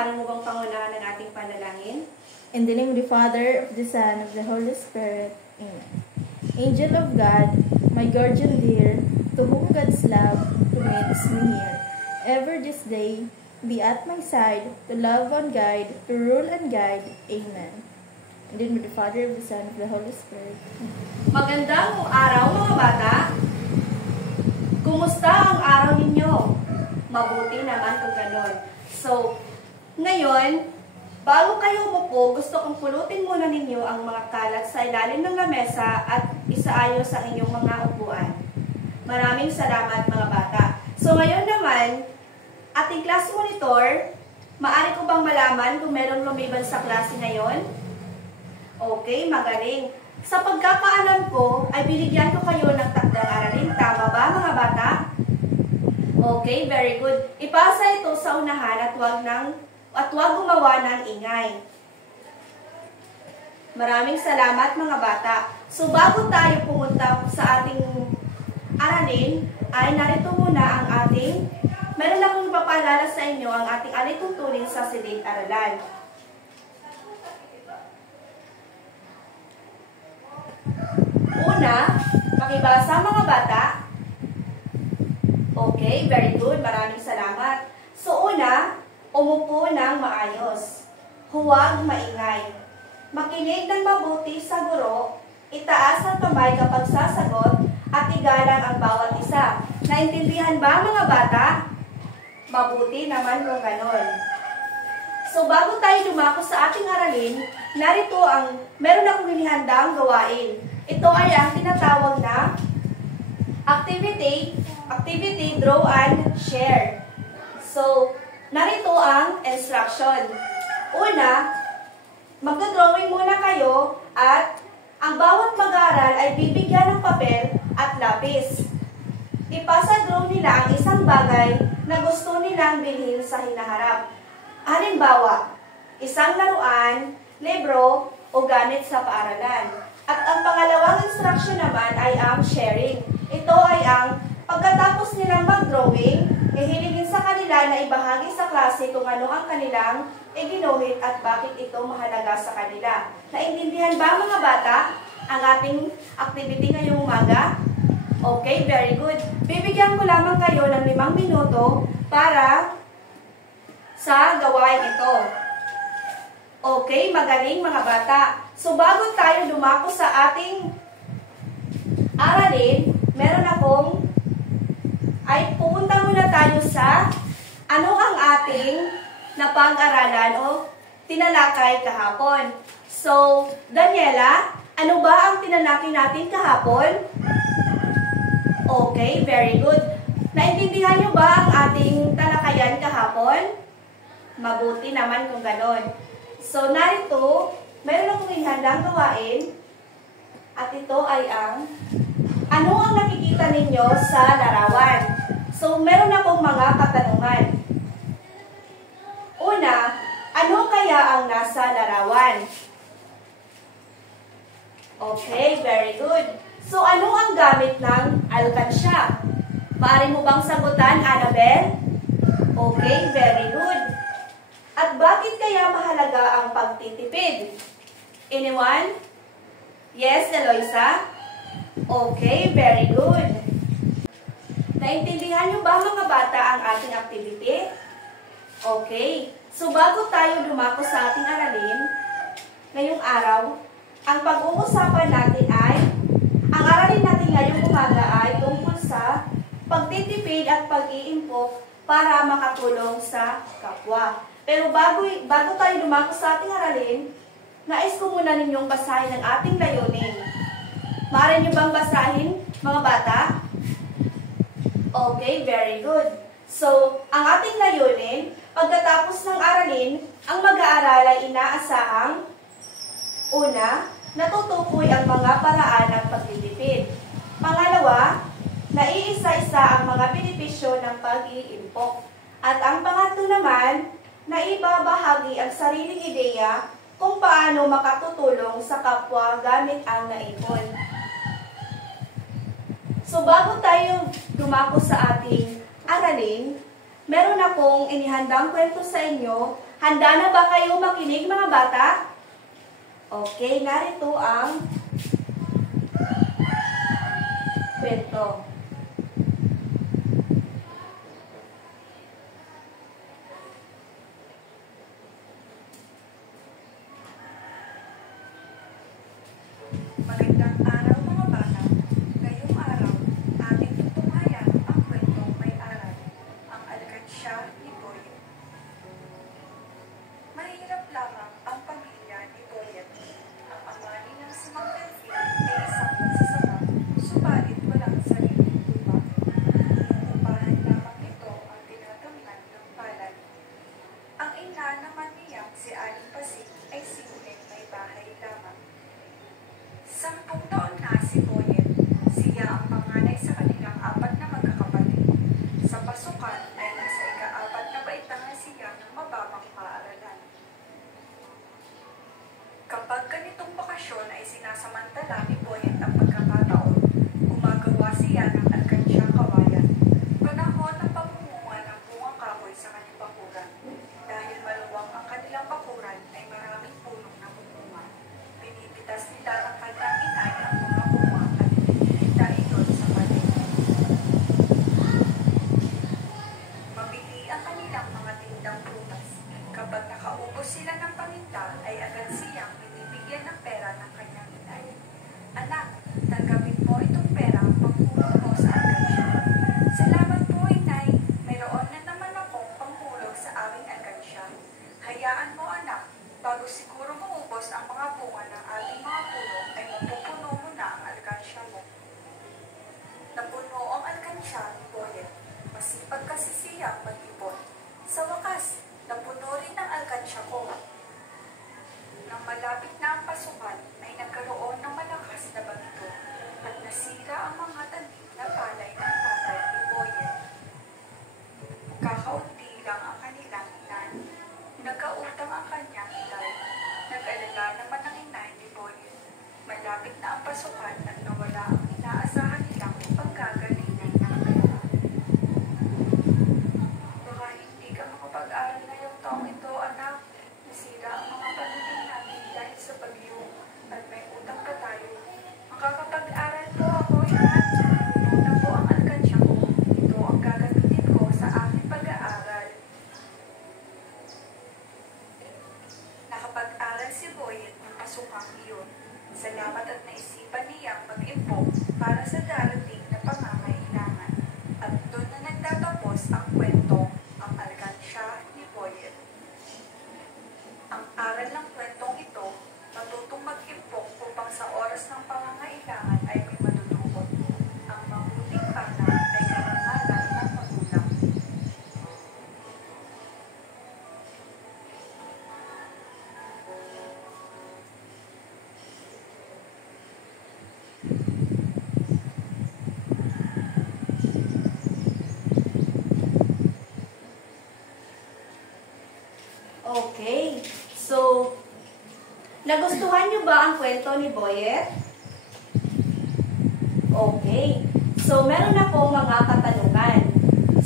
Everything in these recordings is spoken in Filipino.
maaari mo bang pangunahan ng ating panalangin? In the name of the Father, of the Son, of the Holy Spirit. Amen. Angel of God, my guardian dear, to whom God's love commits me near, ever this day, be at my side, to love and guide, to rule and guide. Amen. In the name of the Father, of the Son, of the Holy Spirit. Magandang araw mga bata! Kumusta ang araw ninyo? Mabuti naman kung ganon. So, ngayon, bago kayo umupo, gusto kong pulutin muna ninyo ang mga kalat sa ilalim ng lamesa at isaayos ang inyong mga upuan. Maraming salamat mga bata. So, ngayon naman, ating class monitor, maaari ko bang malaman kung merong lumiban sa klase ngayon? Okay, magaling. Sa pagkakaalam ko, ay binigyan ko kayo ng takdang aralin. Tama ba mga bata? Okay, very good. Ipasa ito sa unahan at huwag gumawa ng ingay. Maraming salamat mga bata. So bago tayo pumunta sa ating aralin, ay narito muna ang meron akong ipapaalala sa inyo ang ating alituntunin sa silid-aralan. Una, pakibasa mga bata. Okay, very good. Maraming salamat. So una, umupo ng maayos. Huwag maingay. Makinig ng mabuti sa guro. Itaas ang kamay kapag sasagot at igalang ang bawat isa. Naintindihan ba mga bata? Mabuti naman kung ganon. So bago tayo dumako sa ating aralin, narito meron akong hinihandang gawain. Ito ay ang tinatawag na activity, draw and share. So, narito ang instruction. Una, magdodrawing muna kayo at ang bawat mag-aaral ay bibigyan ng papel at lapis. Ipasa-draw nila ang isang bagay na gusto nilang bilhin sa hinaharap. Halimbawa, isang laruan, libro, o gamit sa paaralan. At ang pangalawang instruction naman ay ang sharing. Ito ay ang pagkatapos nilang mag-drawing, ihilingin sa kanila na ibahagi sa klase kung ano ang kanilang iginuhit at bakit ito mahalaga sa kanila. Naintindihan ba mga bata ang ating activity ngayong umaga? Okay, very good. Bibigyan ko lamang kayo ng 5 minuto para sa gawain ito. Okay, magaling mga bata. So bago tayo dumako sa ating aralin, pupunta muna tayo sa ano ang ating napag-aralan o tinalakay kahapon. So, Daniela, ano ba ang tinalakay natin kahapon? Okay, very good. Naintindihan niyo ba ang ating talakayan kahapon? Mabuti naman kung ganon. So, narito, meron akong handang gawain at ito ay ano ang nakikita ninyo sa larawan? So, meron akong mga katanungan. Una, ano kaya ang nasa larawan? Okay, very good. So, ano ang gamit ng alkansya? Maaari mo bang sagutan, Annabel? Okay, very good. At bakit kaya mahalaga ang pagtitipid? Anyone? Yes, Eloisa? Okay, very good. Naintindihan niyo ba mga bata ang ating activity? Okay. So bago tayo dumako sa ating aralin, ngayong araw, ang pag-uusapan natin ay, ang aralin natin ngayong umaga ay tungkol sa pagtitipid at pag-iimpok para makatulong sa kapwa. Pero bago tayo dumako sa ating aralin, nais ko muna ninyong basahin ang ating layunin. Maaari niyo bang basahin, mga bata? Okay, very good. So, ang ating layunin, pagkatapos ng aralin, ang mag-aaral ay inaasahang una, natutukoy ang mga paraan ng pagtitipid. Pangalawa, naiisa-isa ang mga benepisyo ng pag-iimpok. At ang pangatlo naman, naibabahagi ang sariling ideya kung paano makatutulong sa kapwa gamit ang naipon. So bago tayo dumako sa ating aralin, meron akong inihandang kwento sa inyo Handa na ba kayo makinig mga bata? Okay, narito ang kwento. Magandang araw mga bata. Ngayong araw, ating tutunghayan ang kwentong may aral, ang alkansya ni Boyet. Mahirap lamang ang pamilya ni Boyet. Ang ama nilang si Mang Delphine ay isang magsasaka, subalit walang sariling lupa. Inuupahan lamang nito ang tinatamnan ng palay. Ang ina naman niyang si Aling Pasig ay simpleng may bahay lamang. 10 taon na si Boyet. Siya ang panganay sa kanilang 4 na magkakapatid. Sa pasukan ay nasa ika-4 na baitang na siya ng mababang paaralan. Kapag ganitong bakasyon ay sinasamantala ni Boyet ang pagkakataon, gumagawa siya ng alkansyang kawayan. Panahon ng pamumunga ng bungang kahoy sa kanyang bakuran. Dahil maluwang ang kanilang bakuran ay maraming punong namumunga. Pinipitas nila ng kanyang inay ang mga bunga at pinitinda iyon sa palengke. Mabili ang kanilang mga tindang prutas. Kapag nakaubos sila ng paninda, ay agad siyang binibigyan ng pera ng kanyang inay. Anak, tanggapin mo itong pera pangkulong mo sa alkansya. Salamat po, inay. Mayroon na naman akong panghulog sa aming alkansya. Hayaan mo, anak. Bago siguro maubos ang mga bunga ng ating mga puno, ay mapupuno mo na ang alkansya mo. Napuno ang alkansya ni Boyet. Masipag kasi siya mag-ipon. Sa wakas, napuno rin ang alkansya ko. Nang malapit na ang pasukan, ay nagkaroon ng malakas na bagyo at nasira ang mga tanim na palay ng tatay ni Boyet. Kakaunti lang ang kanilang inan. Nagkautang ang kanyang inay. Nag-alala naman ang inay ni Boyet. Malapit na ang pasukan at nawala ang inaasahan nilang pagkagalingan ng pera. Baka hindi ka makapag-aral ngayong taong ito, anak. Nasira ang mga pamilya namin dahil sa bagyo at may utang pa tayo. Makakapag-aral po ako, inay. Puno na po ang alkansya ko. Ito ang gagamitin ko sa aking pag-aaral. Nakapag-aral si Boyet ng pasukang iyon. Salamat at naisipan niyang mag-impok para sa darating na pangangailangan. At doon na nagtatapos ang kwento, ang alkansya ni Boyet. Ang aral ng kwentong ito, matutong mag-impok upang sa oras ng pangangailangan ay may madudukot. Ang mabuting bata ay karangalan ng magulang. Okay. So, nagustuhan niyo ba ang kwento ni Boyet? Okay. So, meron akong mga katanungan.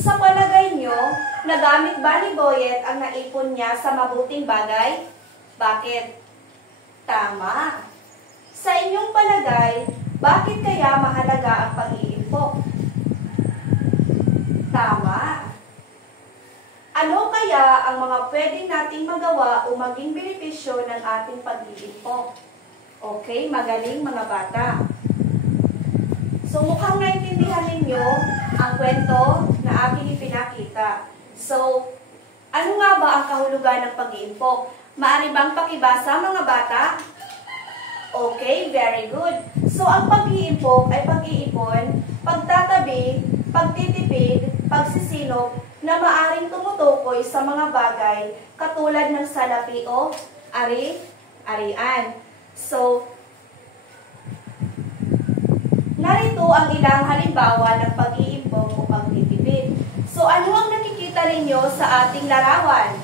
Sa palagay niyo, nagamit ba ni Boyet ang naipon niya sa mabuting bagay? Bakit? Tama. Sa inyong palagay, bakit kaya mahalaga ang pag-iimpok? Tama. Ano kaya ang mga pwede nating magawa o maging benepisyo ng ating pag-iimpok? Okay, magaling mga bata. So mukhang naintindihan ninyo ang kwento na aking ipinakita. So, ano nga ba ang kahulugan ng pag-iimpok? Maaari bang pakibasa mga bata? Okay, very good. So, ang pag-iimpok ay pag-iipon, pagtatabi, pagtitipid, pagsisilog, na maaring tumutukoy sa mga bagay katulad ng salapi o ari-arian. So, narito ang ilang halimbawa ng pag-iimpok o pagtitipid. So, ano ang nakikita ninyo sa ating larawan?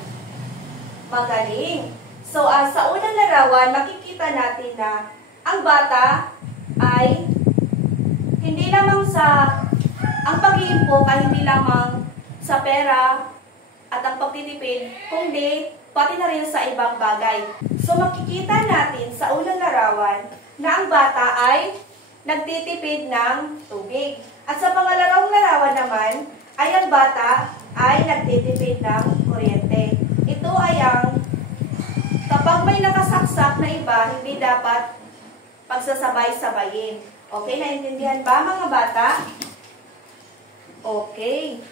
Magaling. So, sa unang larawan, makikita natin na ang bata ay hindi lamang ang pag-iimpok ay hindi lamang sa pera at ang pagtitipid, kundi pati na rin sa ibang bagay. So makikita natin sa unang larawan na ang bata ay nagtitipid ng tubig. At sa pangalawang larawan naman ay ang bata ay nagtitipid ng kuryente. Ito ay ang kapag may nakasaksak na iba, hindi dapat pagsasabay-sabayin. Okay, naintindihan ba mga bata? Okay.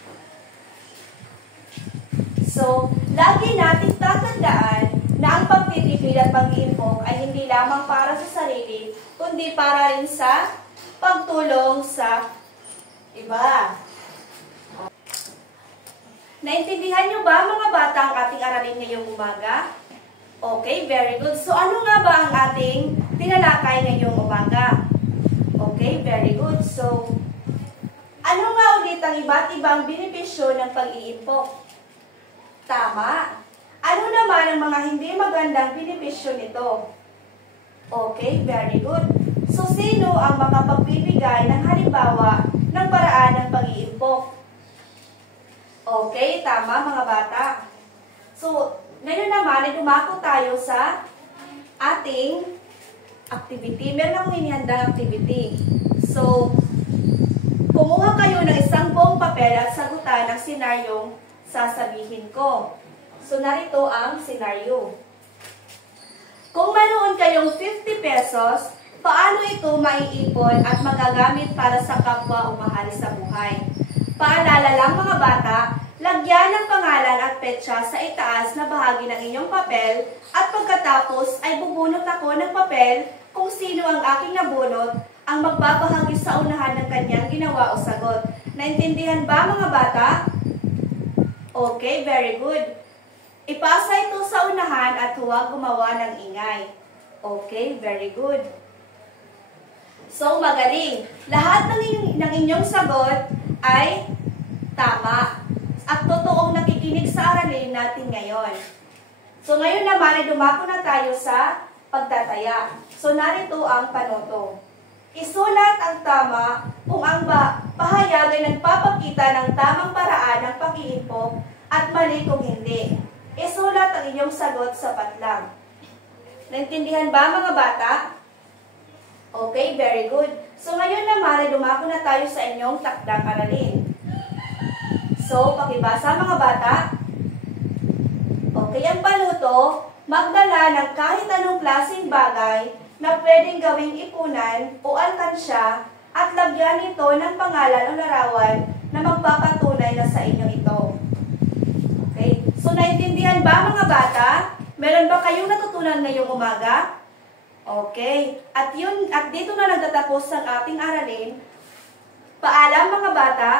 So, lagi natin tatandaan na ang pagtitipid at pag-iimpok ay hindi lamang para sa sarili, kundi para rin sa pagtulong sa iba. Naintindihan niyo ba mga bata ang ating aralin ngayong umaga? Okay, very good. So, ano nga ba ang ating tinalakay ngayong umaga? Okay, very good. So, ano nga ulit ang iba't ibang benepisyo ng pag-iimpok? Tama. Ano naman ang mga hindi magandang benepisyo nito? Okay, very good. So, sino ang makapagbibigay ng halimbawa ng paraan ng pag-iimpok? Okay, tama mga bata. So, ngayon naman ay dumako tayo sa ating activity. Meron akong inihandang activity. So, kumuha kayo ng isang buong papel at sagutan ang senaryong sasabihin ko. So, narito ang senaryo. Kung mayroon kayong 50 pesos, paano ito maiipon at magagamit para sa kapwa o mahal sa buhay? Paalala lang mga bata, lagyan ng pangalan at petsa sa itaas na bahagi ng inyong papel at pagkatapos ay bubunot ako ng papel kung sino ang aking nabunot ang magbabahagi sa unahan ng kanyang ginawa o sagot. Naintindihan ba mga bata? Okay, very good. Ipasa ito sa unahan at huwag gumawa ng ingay. Okay, very good. So, magaling. Lahat ng inyong sagot ay tama at totoong nakikinig sa aralin natin ngayon. So, ngayon naman ay dumako na tayo sa pagtataya. So, narito ang panuto. Isulat ang tama kung ang pahayag ay nagpapakita ng tamang paraan ng pag-iimpok at mali kung hindi. Isulat ang inyong sagot sapat lang. Naintindihan ba mga bata? Okay, very good. So ngayon naman ay dumako na tayo sa inyong takdang aralin. So, pakibasa mga bata. Okay, ang panuto, magdala ng kahit anong klaseng bagay na pwedeng gawing ipunan o alkansya at lagyan ito ng pangalan o larawan na magpapatunay na sa inyo ito. Okay, so naintindihan ba mga bata? Meron ba kayong natutunan ngayong umaga? Okay, at dito na nagtatapos ang ating aralin. Paalam mga bata.